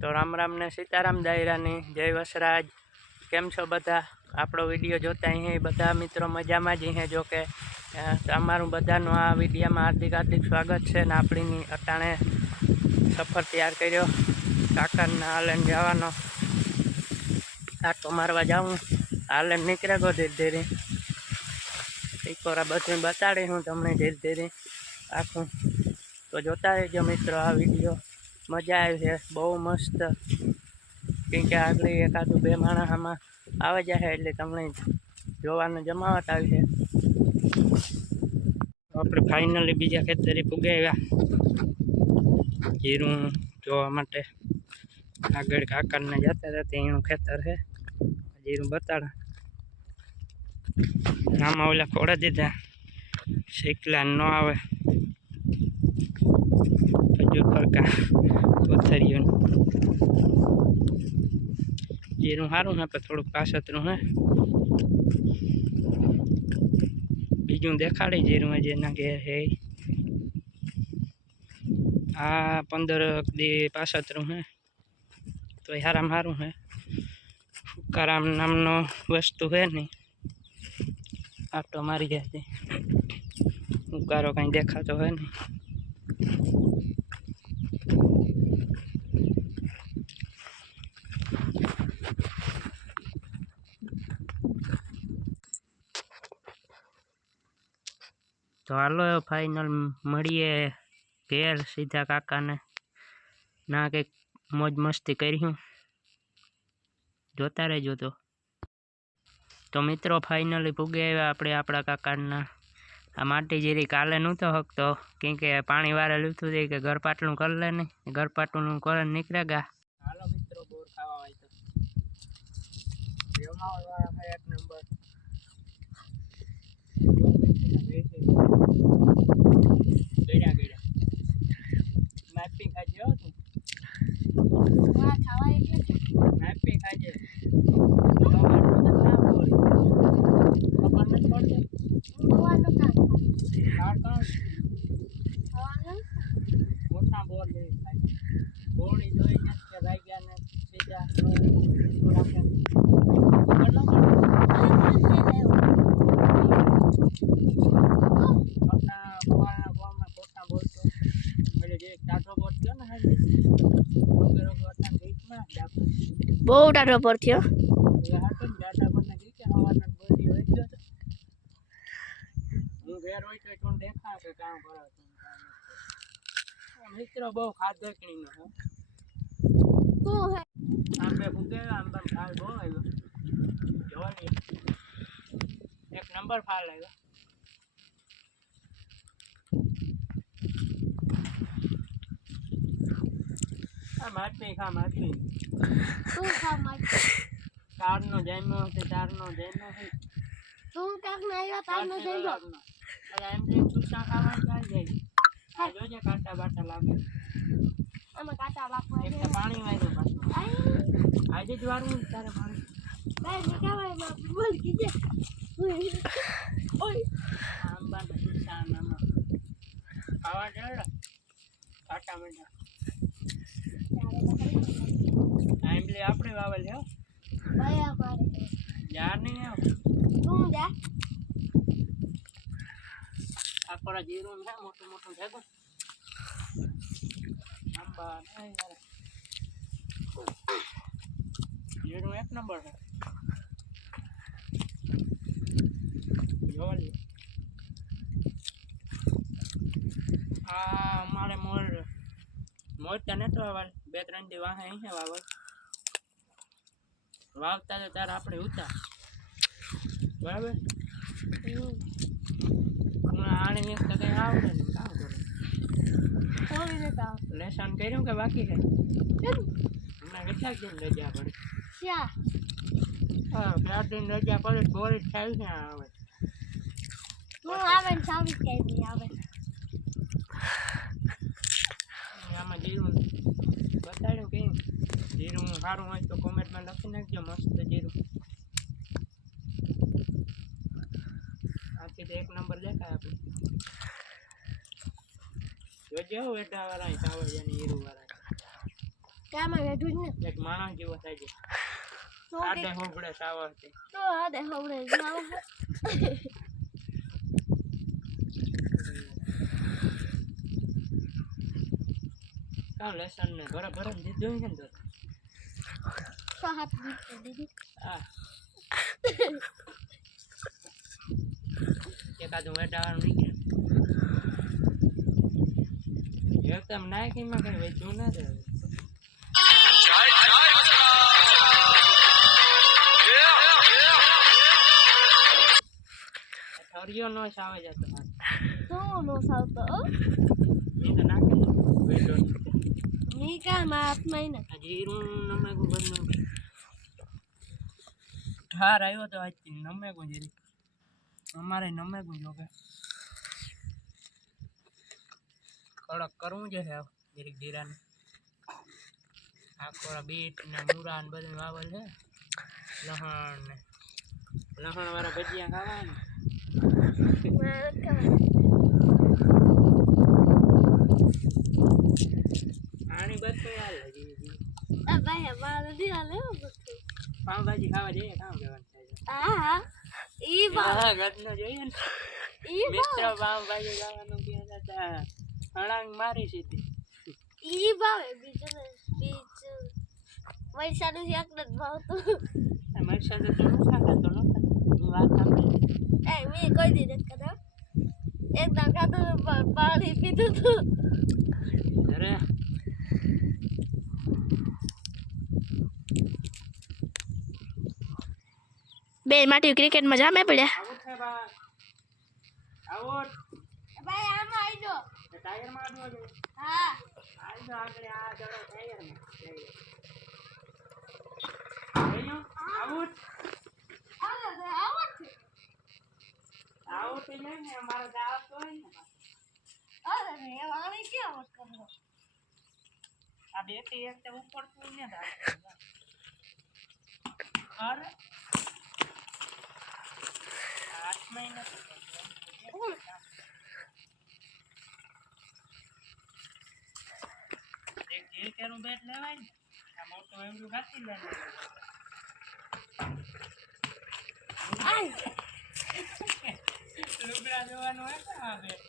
તો રામ રામ ને સીताराम दायरानी जय वसराज। केम छो बधा? आपणो विडियो जोता ही बधा मित्रों मजा में जी है। जो कि तमारू बधानु आ विडियो में हार्दिक हार्दिक स्वागत है। आपणी अटाणे सफर तैयार कर्यो काकाने आलम जवानो आटो मारवा जाऊँ। आलम निकळे गो धीरे धीरे टीकोरा बधुं बताड़ी हूँ तमने धीरे धीरे आखूँ। तो जोता रहो मित्रों आ विडियो मजा आई है बहु मस्त। क्योंकि आगली एकादू बे माणस आमा आवा जाए એટલે તમને જોવાનું જમાવટ આવી છે। આપણે ફાઇનલી બીજા ખેતરે પૂગે આવ્યા જીરું જોવા માટે। આગળ કાકાને જતા હતા એનું ખેતર છે જીરું બતાડા આમાં ઓલા ખોડા દીધા શીકલા ન આવે जो फरका पत्थरियों जीरू सारू है पर थोड़ा पासतरू है। बीजू देखाड़ी जीरू है जेना घेर है आ 15 दी पासतरू है। तो हाराम हारू है फुकाराम नामनो वस्तु है नहीं आटो मारी जाती फुकारो कहीं देखा तो है नहीं। तो हालो फाइनल मळीए घेर सीधा काका ने ना के मौज मस्ती करी हूँ जोता रहो। तो मित्रों फाइनली पुगे आपणे आपड़ा काका आ माटी जीरी काले नतो हकतो क्योंकि पानी वारे लीधुं थी कि घर पाटलू कर ले नहीं घर पाटलू कर निकळेगा। हालो मित्रों बोर खावा आवी तो एक नंबर गड्या गड्या मैपिंग खाजे हो तू वाह खावा એટલે मैपिंग खाजे खबर नहीं पड़ती खाવાનું કામ કામ ખાવાનું મોટા બોર લે ખાય ગોળી જોઈને કે ભાઈ ગયા ને સીધા રાખે ખબર ન પડે अपना कुआना गांव में कोटा बोलतो मेरे जे टाटो बोल गयो ना हाजी रोगे अटन गीत में डाको बहुत टाटो पर थियो ये हटन डाटा पर ने गई के हवाना बोली होई गयो तो हूं घेर होई तो तुम देखा के काम करो तुम मित्र बहु खादकणी नो है तो है आंबे फुगे आंबा खाल बो आयो जोली एक नंबर फाल आयो। माटी खा माटी तू खा माटी तार नो जैमो से तार नो जैमो है तू काक नहीं तार नो जैमो अरे एम जे सुसा खावा जाय जाय आ जो जे काटा बाटा लागे आमा काटा बापा एक तो पानी वायो पाछो आजे जवारू तारे पानी भाई निकावे बोल कीजे ओय आंबा सुसा नामा खावा जाय काटा में टाइम ले आपने वावल है भाई हमारे यार नहीं है तू जा आपड़ा जीरो है मोटो मोटो देखो नंबर नहीं यार जीरो एक नंबर है योली आ हमारे मोर मोर तने तो वावल बे त्रण दी वाहे ही है वावल वावता तो तार आपणे उता बराबर हूँ आने एक तो कहीं आवड़े नहीं काम करो थोड़ी ने काम लेसन કર્યું કે બાકી છે હમણાં કેટલા દિન રજા પડી ક્યાં હા 4 दिन રજા પડી બોરી થાય ને આવે હું આવે ને 26 કઈ નહીં આવે આમાં જીરું बताड़ो कि जीरू सारू हो तो कमेंट में लखी नाखजो मस्त जीरू आखी तो एक नंबर देखाय आपने जो वेटा वाला सावरिया जीरू वाला કામાં બેઠું જ ને એક માણસ જેવો થાય છે તો આડે હોબળે સાવરથી તો આડે હવડે જાવ કાં લેસન ને ભરે ભરે દીધું છે ને તો તો હાથ દીધી હા એકાદું વેટાવાનું નીકળે એકદમ નાખીમાં કઈ વેચવું ના રહે ઠરિયો નો સાવે જતો તો નો સાવતો મેં તો નાખેલું વેટો ની કા માં હાથમાં ને જીરું નમેગું બધું ઠાર આવ્યો તો આજથી નમેગું જીરી અમારે નમેગું જો કે કડક કરવું છે જીરીક જીરાને આખોડા બીટ ને મૂરા ને બધું વાવલ છે લહણ ને લહણ વાળા ભજીયા ખાવા ને આની બધું હાલે આ ભાઈ મારે દી હાલે બધું પાવભાજી ખાવા જઈએ કામ જવાનું થાય આ ઈ બા ગદનો જોઈએ ને ઈ મિત્ર પાવભાજી ખાવાનું ક્યાં હતા હળાંગ મારી સીધી ઈ ભાવે બીજું વૈશાનું એક જ ભાવતું મરસા તો તું ખાતો તો વાત સાંભળી એ મેં કોઈ દી નથી ખાધા એકદમ ખાધું પાણી પીધું તું અરે બે માટી ક્રિકેટમાં જામે પડ્યા આઉટ છે બા આઉટ ભાઈ આમાં આવી જો ટાયર માં આડો છે હા આવી તો આગળ આ જડો ટાયર માં આઉટ આઉટ એટલે ને અમારો દાવ તો હોય ને આ બેટી એક તો ઉપર તું ને દાવ અરે 8 મહિના એક જે કેરું બેટ લેવાય ને આ મોટો એવડું ઘાટી લે લુગડા જોવાનું હોય ને આ બેટ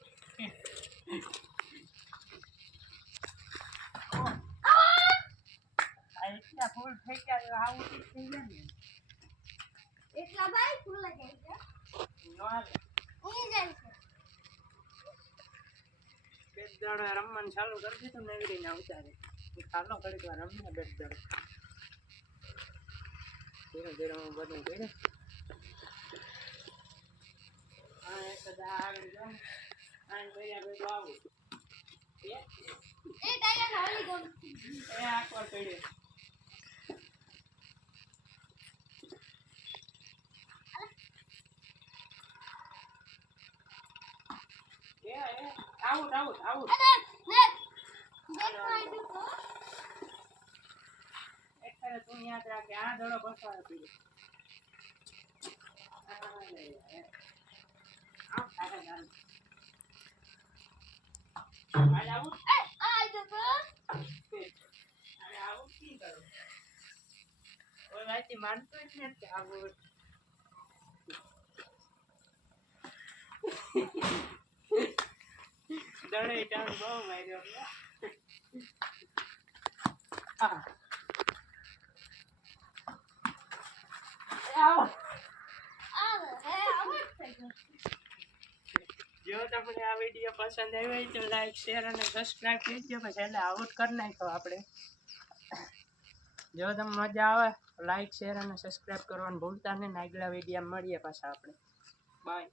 આ એટલા ફૂલ થઈ ગયા આવું થઈ ગયા ને એટલા ભાઈ ફૂલ જાય છે નો હાલે ઈ જાય છે બેટ દાડો રમવાનું ચાલુ કરી દીધું ને એવી રીતે ઉતારે ચાલો ઘડીક વાર રમીને બેટ દાડો ધીરે ધીરે હું બધું કર્યું હા એક કદા આગળ જાઉં આને ભૈયા ભેગો આવું એ ટાયર હાલી ગયો એ આખો પડ્યો આઉટ આઉટ આઉટ એક ફેરે તું યાદ રાખે આ દડો બસાવે પીડે આઉટ આગળ ચાલ હાલ આઉટ અરે આઉટ કી કરો ઓય વાતી માનતો જ નથી આઉટ દડે ટાણ બહુ માર્યો હા જો તમને આ વિડીયો પસંદ આવ્યો હોય તો લાઈક શેર અને સબસ્ક્રાઇબ કરજો પછી એટલે આઉટ કરી નાખો આપણે જો તમને મજા આવે લાઈક શેર અને સબસ્ક્રાઇબ કરવાનું ભૂલતા નહીં આગલા વિડીયો મળીએ પાછા આપણે બાય